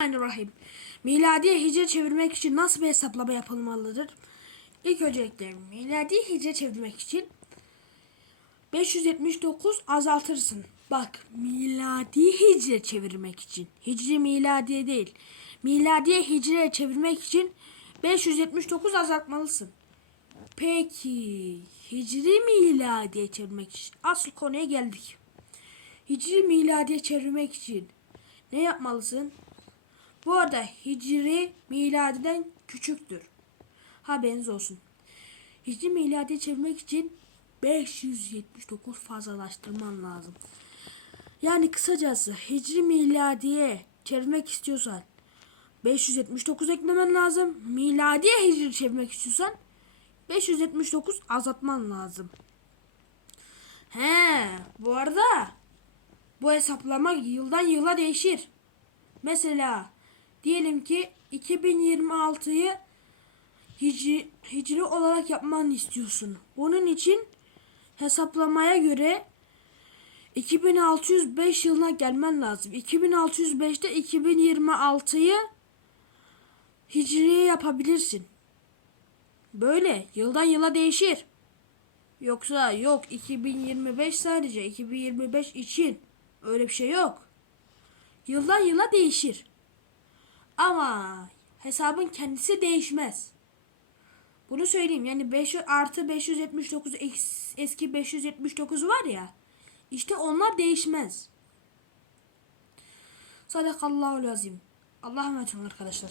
Bismillahirrahmanirrahim. Miladiye hicre çevirmek için nasıl bir hesaplama yapılmalıdır? İlk öncelikle miladi hicre çevirmek için 579 azaltırsın. Bak miladi hicre çevirmek için. Hicri miladiye değil. Miladiye hicre çevirmek için 579 azaltmalısın. Peki hicri miladiye çevirmek için asıl konuya geldik. Hicri miladiye çevirmek için ne yapmalısın? Bu arada hicri miladiden küçüktür. Haberiniz olsun. Hicri miladiye çevirmek için 579 fazlalaştırman lazım. Yani kısacası hicri miladiye çevirmek istiyorsan 579 eklemen lazım. Miladiye hicri çevirmek istiyorsan 579 azaltman lazım. He, bu arada bu hesaplama yıldan yıla değişir. Mesela diyelim ki 2026'yı hicri, hicri olarak yapmanı istiyorsun. Bunun için hesaplamaya göre 2605 yılına gelmen lazım. 2605'te 2026'yı hicriye yapabilirsin. Böyle yıldan yıla değişir. Yoksa yok 2025 sadece 2025 için öyle bir şey yok. Yıldan yıla değişir. Ama hesabın kendisi değişmez. Bunu söyleyeyim. Yani 5 artı 579 eks- eski 579 var ya. İşte onlar değişmez. Sadakallahu lazim. Allah'a emanet olun arkadaşlar.